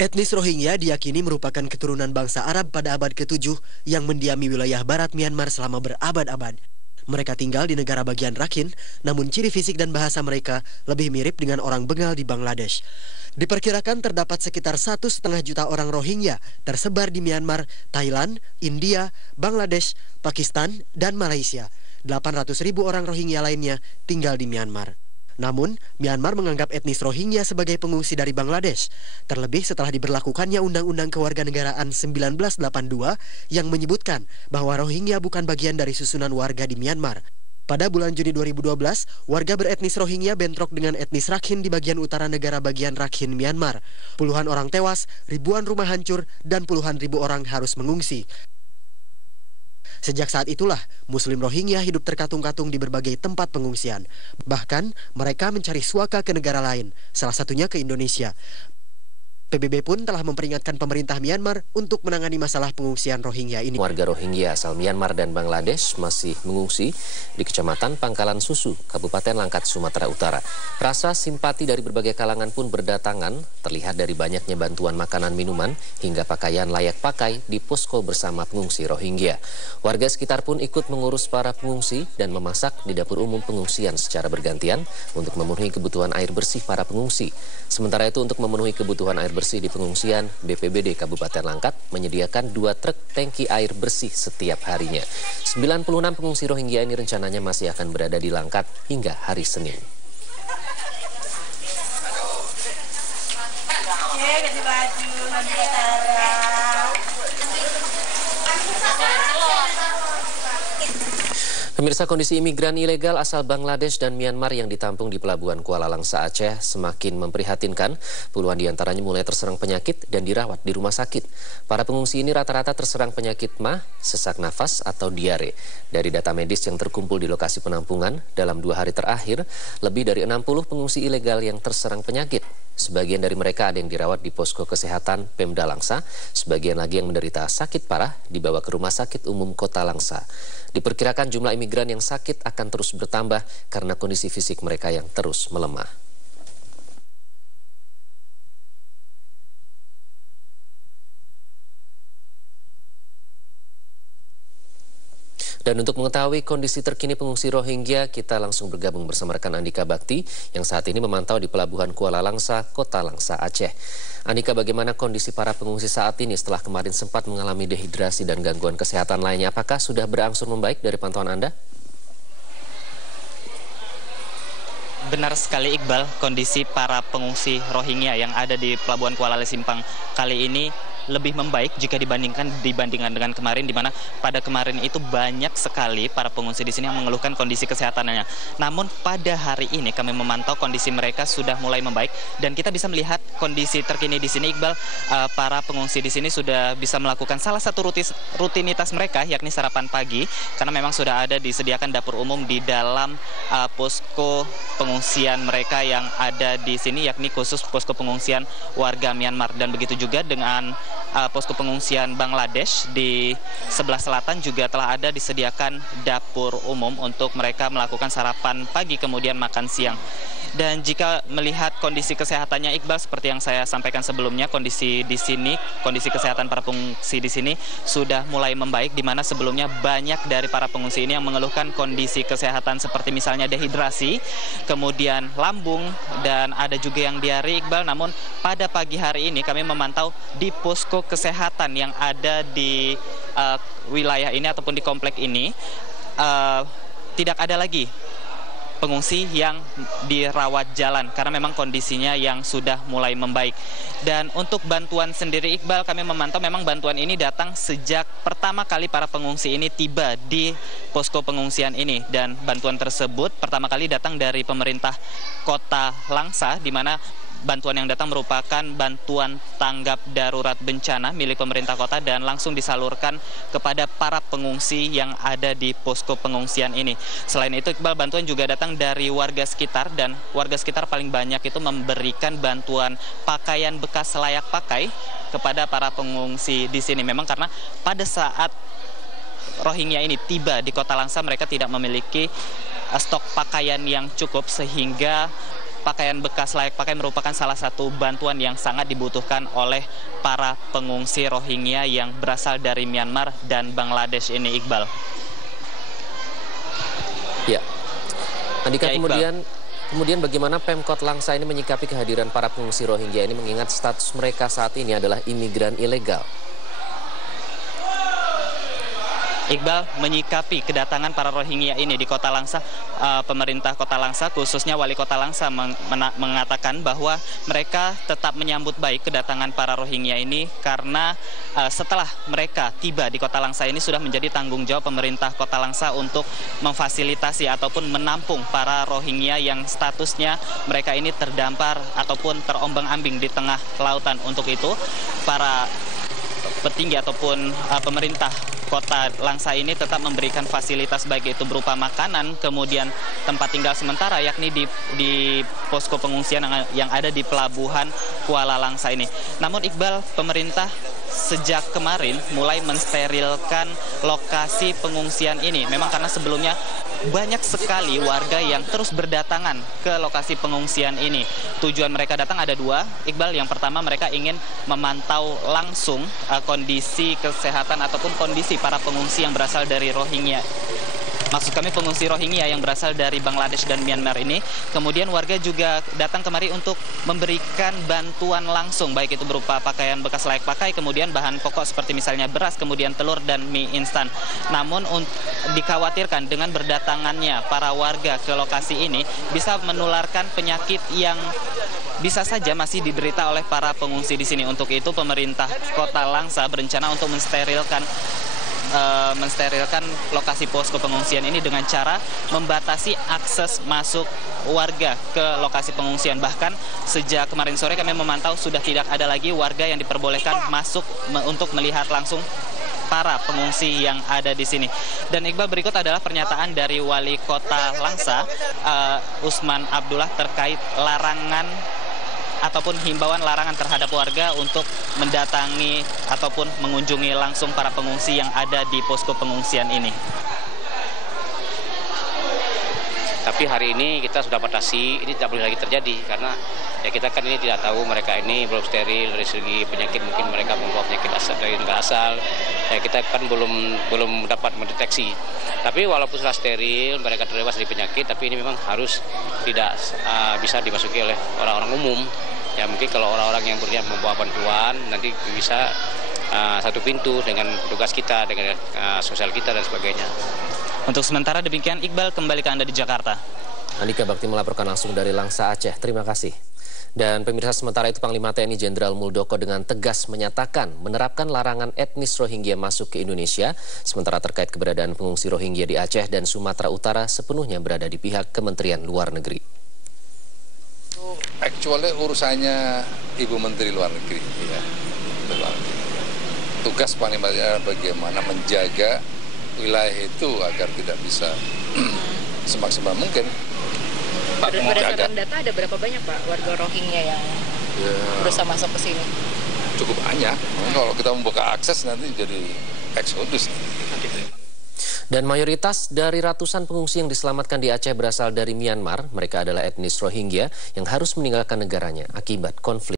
Etnis Rohingya diyakini merupakan keturunan bangsa Arab pada abad ke-7 yang mendiami wilayah barat Myanmar selama berabad-abad. Mereka tinggal di negara bagian Rakhine, namun ciri fisik dan bahasa mereka lebih mirip dengan orang Bengal di Bangladesh. Diperkirakan terdapat sekitar 1,5 juta orang Rohingya tersebar di Myanmar, Thailand, India, Bangladesh, Pakistan, dan Malaysia. 800.000 orang Rohingya lainnya tinggal di Myanmar. Namun, Myanmar menganggap etnis Rohingya sebagai pengungsi dari Bangladesh. Terlebih setelah diberlakukannya Undang-Undang Kewarganegaraan 1982 yang menyebutkan bahwa Rohingya bukan bagian dari susunan warga di Myanmar. Pada bulan Juni 2012, warga beretnis Rohingya bentrok dengan etnis Rakhine di bagian utara negara bagian Rakhine, Myanmar. Puluhan orang tewas, ribuan rumah hancur, dan puluhan ribu orang harus mengungsi. Sejak saat itulah, Muslim Rohingya hidup terkatung-katung di berbagai tempat pengungsian. Bahkan, mereka mencari suaka ke negara lain, salah satunya ke Indonesia. PBB pun telah memperingatkan pemerintah Myanmar untuk menangani masalah pengungsian Rohingya ini. Warga Rohingya asal Myanmar dan Bangladesh masih mengungsi di Kecamatan Pangkalan Susu, Kabupaten Langkat, Sumatera Utara. Rasa simpati dari berbagai kalangan pun berdatangan, terlihat dari banyaknya bantuan makanan minuman hingga pakaian layak pakai di posko bersama pengungsi Rohingya. Warga sekitar pun ikut mengurus para pengungsi dan memasak di dapur umum pengungsian secara bergantian untuk memenuhi kebutuhan air bersih para pengungsi. Sementara itu untuk memenuhi kebutuhan air bersih di pengungsian, BPBD Kabupaten Langkat menyediakan 2 truk tangki air bersih setiap harinya. 96 pengungsi Rohingya ini rencananya masih akan berada di Langkat hingga hari Senin. Pemirsa, kondisi imigran ilegal asal Bangladesh dan Myanmar yang ditampung di Pelabuhan Kuala Langsa, Aceh semakin memprihatinkan. Puluhan diantaranya mulai terserang penyakit dan dirawat di rumah sakit. Para pengungsi ini rata-rata terserang penyakit MAH, sesak nafas, atau diare. Dari data medis yang terkumpul di lokasi penampungan, dalam 2 hari terakhir, lebih dari 60 pengungsi ilegal yang terserang penyakit. Sebagian dari mereka ada yang dirawat di posko kesehatan Pemda Langsa, sebagian lagi yang menderita sakit parah dibawa ke Rumah Sakit Umum Kota Langsa. Diperkirakan jumlah imigran yang sakit akan terus bertambah karena kondisi fisik mereka yang terus melemah. Dan untuk mengetahui kondisi terkini pengungsi Rohingya, kita langsung bergabung bersama rekan Andika Bakti yang saat ini memantau di Pelabuhan Kuala Langsa, Kota Langsa, Aceh. Andika, bagaimana kondisi para pengungsi saat ini setelah kemarin sempat mengalami dehidrasi dan gangguan kesehatan lainnya? Apakah sudah berangsur membaik dari pantauan Anda? Benar sekali, Iqbal, kondisi para pengungsi Rohingya yang ada di Pelabuhan Kuala Simpang kali ini lebih membaik jika dibandingkan dengan kemarin, di mana pada kemarin itu banyak sekali para pengungsi di sini yang mengeluhkan kondisi kesehatannya. Namun pada hari ini kami memantau kondisi mereka sudah mulai membaik dan kita bisa melihat kondisi terkini di sini, Iqbal. Para pengungsi di sini sudah bisa melakukan salah satu rutinitas mereka, yakni sarapan pagi, karena memang sudah ada disediakan dapur umum di dalam posko pengungsian mereka yang ada di sini, yakni khusus posko pengungsian warga Myanmar. Dan begitu juga dengan posko pengungsian Bangladesh di sebelah selatan juga telah ada disediakan dapur umum untuk mereka melakukan sarapan pagi kemudian makan siang. Dan jika melihat kondisi kesehatannya, Iqbal, seperti yang saya sampaikan sebelumnya, kondisi di sini, kondisi kesehatan para pengungsi di sini sudah mulai membaik, di mana sebelumnya banyak dari para pengungsi ini yang mengeluhkan kondisi kesehatan seperti misalnya dehidrasi, kemudian lambung, dan ada juga yang diare, Iqbal. Namun pada pagi hari ini kami memantau di posko kesehatan yang ada di wilayah ini ataupun di komplek ini, tidak ada lagi pengungsi yang dirawat jalan karena memang kondisinya yang sudah mulai membaik. Dan untuk bantuan sendiri, Iqbal, kami memantau memang bantuan ini datang sejak pertama kali para pengungsi ini tiba di posko pengungsian ini, dan bantuan tersebut pertama kali datang dari pemerintah Kota Langsa, di mana bantuan yang datang merupakan bantuan tanggap darurat bencana milik pemerintah kota dan langsung disalurkan kepada para pengungsi yang ada di posko pengungsian ini. Selain itu, Iqbal, bantuan juga datang dari warga sekitar, dan warga sekitar paling banyak itu memberikan bantuan pakaian bekas layak pakai kepada para pengungsi di sini. Memang karena pada saat Rohingya ini tiba di Kota Langsa, mereka tidak memiliki stok pakaian yang cukup, sehingga pakaian bekas layak pakai merupakan salah satu bantuan yang sangat dibutuhkan oleh para pengungsi Rohingya yang berasal dari Myanmar dan Bangladesh ini, Iqbal. Ya, Andika, Ya, kemudian bagaimana Pemkot Langsa ini menyikapi kehadiran para pengungsi Rohingya ini mengingat status mereka saat ini adalah imigran ilegal? Iqbal, menyikapi kedatangan para Rohingya ini di Kota Langsa, pemerintah Kota Langsa, khususnya Wali Kota Langsa mengatakan bahwa mereka tetap menyambut baik kedatangan para Rohingya ini karena setelah mereka tiba di Kota Langsa ini sudah menjadi tanggung jawab pemerintah Kota Langsa untuk memfasilitasi ataupun menampung para Rohingya yang statusnya mereka ini terdampar ataupun terombang-ambing di tengah lautan. Untuk itu, para petinggi ataupun pemerintah Kota Langsa ini tetap memberikan fasilitas baik itu berupa makanan, kemudian tempat tinggal sementara yakni di posko pengungsian yang ada di pelabuhan Kuala Langsa ini. Namun Iqbal, pemerintah sejak kemarin mulai mensterilkan lokasi pengungsian ini. Memang karena sebelumnya banyak sekali warga yang terus berdatangan ke lokasi pengungsian ini. Tujuan mereka datang ada dua, Iqbal. Yang pertama, mereka ingin memantau langsung kondisi kesehatan ataupun kondisi para pengungsi yang berasal dari Rohingya. Maksud kami pengungsi Rohingya yang berasal dari Bangladesh dan Myanmar ini. Kemudian warga juga datang kemari untuk memberikan bantuan langsung, baik itu berupa pakaian bekas layak pakai, kemudian bahan pokok seperti misalnya beras, kemudian telur dan mie instan. Namun dikhawatirkan dengan berdatangannya para warga ke lokasi ini bisa menularkan penyakit yang bisa saja masih diderita oleh para pengungsi di sini. Untuk itu pemerintah Kota Langsa berencana untuk mensterilkan lokasi posko pengungsian ini dengan cara membatasi akses masuk warga ke lokasi pengungsian. Bahkan sejak kemarin sore kami memantau sudah tidak ada lagi warga yang diperbolehkan masuk untuk melihat langsung para pengungsi yang ada di sini. Dan Iqbal, berikut adalah pernyataan dari Wali Kota Langsa, Usman Abdullah, terkait larangan ataupun himbauan larangan terhadap warga untuk mendatangi ataupun mengunjungi langsung para pengungsi yang ada di posko pengungsian ini. Tapi hari ini kita sudah batasi, ini tidak boleh lagi terjadi karena ya kita kan ini tidak tahu mereka ini belum steril dari segi penyakit, mungkin mereka membawa penyakit asal dari negara asal. Ya kita kan belum dapat mendeteksi. Tapi walaupun sudah steril, mereka terbebas dari penyakit, tapi ini memang harus tidak bisa dimasuki oleh orang-orang umum. Ya mungkin kalau orang-orang yang berniat membawa bantuan nanti bisa satu pintu dengan tugas kita, dengan sosial kita dan sebagainya. Untuk sementara demikian, Iqbal, kembali ke Anda di Jakarta. Andika Bakti melaporkan langsung dari Langsa, Aceh. Terima kasih. Dan pemirsa, sementara itu Panglima TNI Jenderal Muldoko dengan tegas menyatakan menerapkan larangan etnis Rohingya masuk ke Indonesia, sementara terkait keberadaan pengungsi Rohingya di Aceh dan Sumatera Utara sepenuhnya berada di pihak Kementerian Luar Negeri. Itu actually urusannya Ibu Menteri Luar Negeri, ya. Tugas Panglima TNI bagaimana menjaga wilayah itu agar tidak bisa semaksimal mungkin. Berdasarkan data ada berapa banyak Pak warga Rohingya yang berusaha masuk ke sini? Cukup banyak. Kalau kita membuka akses nanti jadi eksodus. Dan mayoritas dari ratusan pengungsi yang diselamatkan di Aceh berasal dari Myanmar. Mereka adalah etnis Rohingya yang harus meninggalkan negaranya akibat konflik.